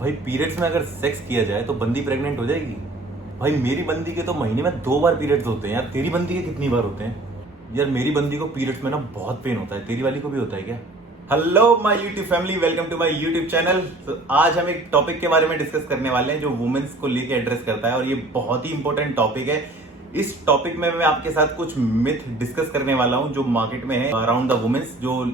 भाई पीरियड्स में अगर सेक्स किया जाए तो बंदी प्रेग्नेंट हो जाएगी? भाई मेरी बंदी के तो महीने में 2 बार पीरियड्स होते हैं यार, तेरी बंदी के कितनी बार होते हैं? यार मेरी बंदी को पीरियड्स में ना बहुत पेन होता है, तेरी वाली को भी होता है क्या? Hello my YouTube family, welcome to my YouTube channel. तो आज हम एक टॉपिक के बारे में डिस्कस करने वाले हैं जो वुमेन्स को लेके एड्रेस करता है और ये बहुत ही इंपॉर्टेंट टॉपिक है। इस टॉपिक में मैं आपके साथ कुछ मिथ डिस्कस करने वाला हूं जो मार्केट में है अराउंड द वुमेन्स, जो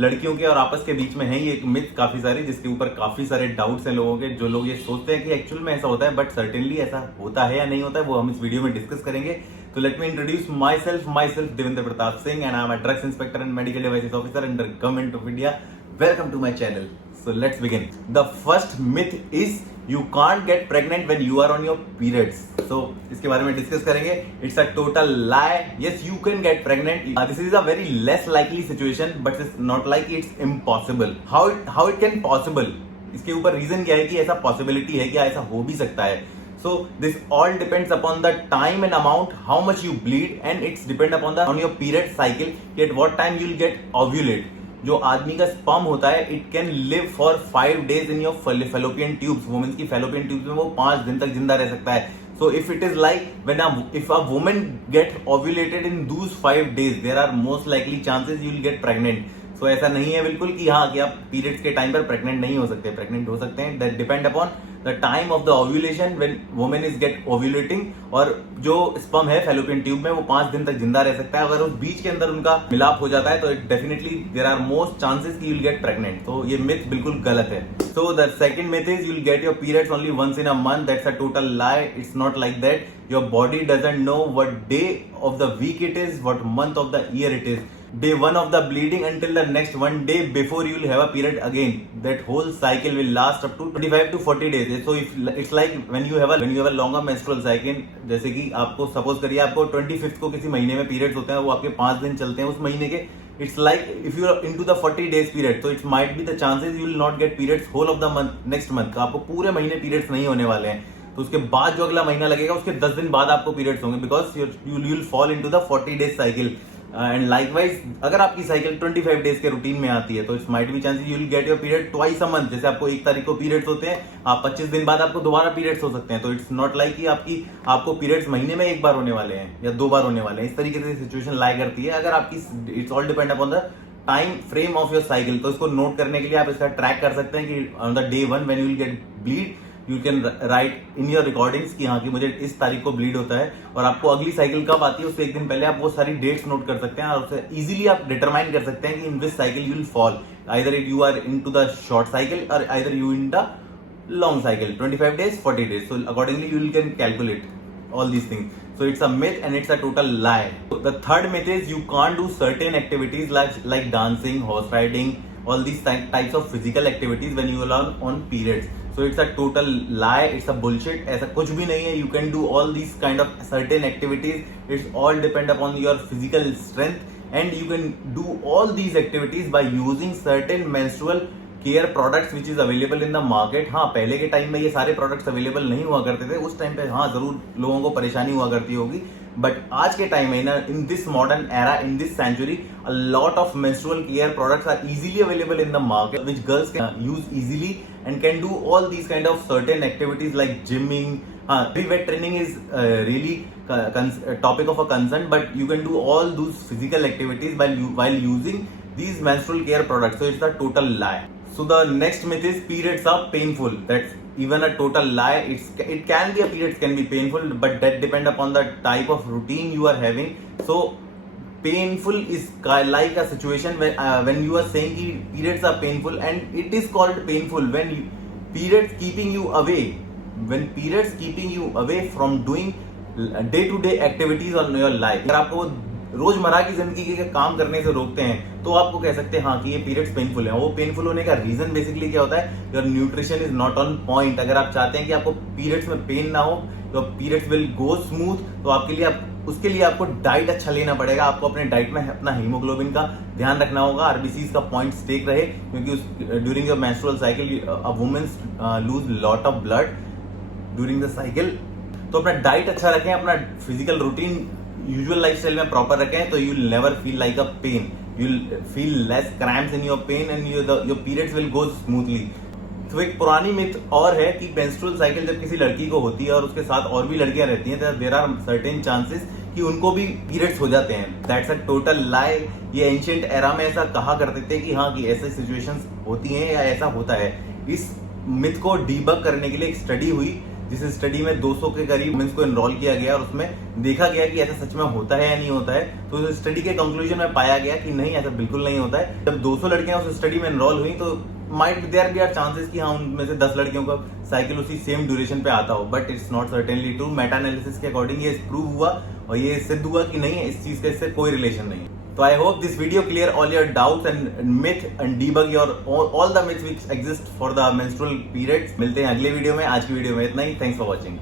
लड़कियों के और आपस के बीच में है। ये एक मिथ काफी सारी, जिसके ऊपर काफी सारे डाउट्स हैं लोगों के, जो लोग ये सोचते हैं कि एक्चुअल में ऐसा होता है, बट सर्टेनली ऐसा होता है या नहीं होता है वो हम इस वीडियो में डिस्कस करेंगे। तो let me introduce my self Devendra Pratap Singh and I am a drugs inspector and medical devices officer under government of India. Welcome to my channel. So let's begin. The first myth is you can't get pregnant when you are on your periods. So इसके बारे में discuss करेंगे. It's a total lie. Yes, you can get pregnant. This is a very less likely situation, but it's not like it's impossible. How it can possible? इसके ऊपर reason क्या है कि ऐसा पॉसिबिलिटी है, क्या ऐसा हो भी सकता है. So this all depends upon the time and amount, how much you bleed, and it's depend upon on your period cycle. At what time you'll get ovulate. जो आदमी का स्पर्म होता है, it can live for 5 days in your fallopian tubes. Women's की fallopian tubes में वो 5 दिन तक जिंदा रह सकता है. So if it is like when if a woman get ovulated in those 5 days, there are most likely chances you will get pregnant. So ऐसा नहीं है बिल्कुल कि हाँ कि आप पीरियड्स के टाइम पर प्रेग्नेंट नहीं हो सकते. प्रेग्नेंट हो सकते हैं. That depend upon the time of the ovulation when women is get ovulating. और जो स्पर्म है फेलोपियन ट्यूब में वो 5 दिन तक जिंदा रह सकता है. अगर उस बीच के अंदर उनका मिलाप हो जाता है तो definitely there are most chances कि यू विल गेट प्रेग्नेंट. तो ये मिथ बिल्कुल गलत है. So the second myth is you will get your periods only once in a month. That's a total lie. It's not like that. Your body doesn't know what day of the week it is, what month of the year it is. Day 1 of the bleeding until the next 1 day before you will have a period again. That whole cycle will last up to 25 to 40 days. So if it's like when you have a longer menstrual cycle, जैसे कि आपको suppose करिए आपको 25th को किसी महीने में periods होते हैं, वो आपके 5 दिन चलते हैं उस महीने के. It's like if you are into the 40 days period, so it might be the chances you will not get periods whole of the month, next month. आपको पूरे महीने पीरियड्स नहीं होने वाले हैं. तो उसके बाद जो अगला महीना लगेगा उसके 10 दिन बाद आपको पीरियड्स होंगे, because you will fall into the 40 days cycle. And likewise अगर आपकी साइकिल 25 डेज के रूटीन में आती है तो it's might be chances you will get your period twice a month. जैसे आपको 1 तारीख को पीरियड्स होते हैं, आप 25 दिन बाद आपको दोबारा पीरियड्स हो सकते हैं. तो इट्स नॉट लाइक कि आपको पीरियड्स महीने में 1 बार होने वाले हैं या 2 बार होने वाले हैं. इस तरीके से सिचुएशन लाई करती है. अगर आपकी it's all depend upon the time frame of your cycle. तो इसको नोट करने के लिए आप इसका ट्रैक कर सकते हैं कि on the day 1 when you will gate bleed you can write in your recordings कि हाँ कि मुझे इस तारीख को ब्लीड होता है, और आपको अगली साइकिल कब आती है उससे 1 दिन पहले आप वो सारी डेट्स नोट कर सकते हैं और उससे इजीली आप डिटरमाइन कर सकते हैं कि in this cycle you will fall. Either it you are into the short cycle और either you in the long cycle 25 days 40 days. So accordingly you can calculate all these things. So it's a myth and it's a total lie. So the third myth is you can't do certain activities like dancing, horse riding, all these types of physical activities when you are on periods. So it's a total lie. It's a bullshit. ऐसा कुछ भी नहीं है. You can do all these kind of certain activities. It's all depend upon your physical strength and you can do all these activities by using certain menstrual care products which is available in the market. हाँ पहले के time में ये सारे products available नहीं हुआ करते थे. उस टाइम पे हाँ जरूर लोगों को परेशानी हुआ करती होगी, बट आज के टाइम में in this modern era, in this century, a lot of menstrual care products are easily available in the market which girls can use easily and can do all these kind of certain activities like gymming. Pre-vet training is really a topic of a concern, but you can do all those physical activities while using these menstrual care products. So it's a total lie. So the next myth is periods are painful. That's even a total lie. It can be, periods can be painful, but that depend upon the type of routine you are having. So painful is like a situation when you are saying कि periods are painful, and it is called painful when periods keeping you away. When periods keeping you away from doing day-to-day activities on your life. अगर आपको रोजमर्रा की जिंदगी के काम करने से रोकते हैं तो आपको कह सकते हैं हाँ कि ये पीरियड्स पेनफुल है. वो पेनफुल होने का रीजन बेसिकली क्या होता है, your nutrition is not on point. अगर आप चाहते हैं कि आपको पीरियड्स में पेन ना हो, तो पीरियड्स विल गो स्मूथ, तो आपके लिए उसके लिए आपको डाइट अच्छा लेना पड़ेगा. आपको अपने डाइट में अपना हीमोग्लोबिन का ध्यान रखना होगा, आरबीसीज का पॉइंट स्टेक रहे, क्योंकि during your menstrual cycle a women's lose lot of blood during the cycle. तो अपना डाइट अच्छा रखें, अपना फिजिकल रूटीन यूजुअल लाइफस्टाइल में प्रॉपर रखें, तो you will never feel like a pain. You will feel less cramps in your pain and your periods will go smoothly. तो एक पुरानी मिथ और है कि मेंस्ट्रुअल साइकिल जब किसी लड़की को होती है और उसके साथ और भी लड़कियां रहती हैं, देयर आर सर्टेन चांसेस कि उनको भी पीरियड्स हो जाते हैं। दैट्स अ टोटल लाई। ये एंशिएंट एरा में ऐसा कहा करते थे कि हाँ कि ऐसी सिचुएशंस होती हैं या ऐसा होता है। इस मिथ को डीबग करने के लिए एक स्टडी हुई, जिस स्टडी में 200 के करीब वुमेन्स को एनरोल किया गया और उसमें देखा गया कि ऐसा सच में होता है या नहीं होता है। तो उस स्टडी के कंक्लूजन में पाया गया कि नहीं, ऐसा बिल्कुल नहीं होता है। जब 200 लड़कियां उस स्टडी में एनरोल हुई तो might there be are chances कि हाँ उनमें से 10 लड़कियों का साइकिल उसी सेम ड्यूरेशन पे आता हो, but it's not certainly true. Meta analysis के अकॉर्डिंग ये प्रूव हुआ और ये सिद्ध हुआ कि नहीं, इस चीज का इससे कोई रिलेशन नहीं है। तो I hope this video clear all your doubts and myth and debug your all the myths which exist for the menstrual periods. मिलते हैं अगले वीडियो में। आज की वीडियो में इतना ही। Thanks for watching.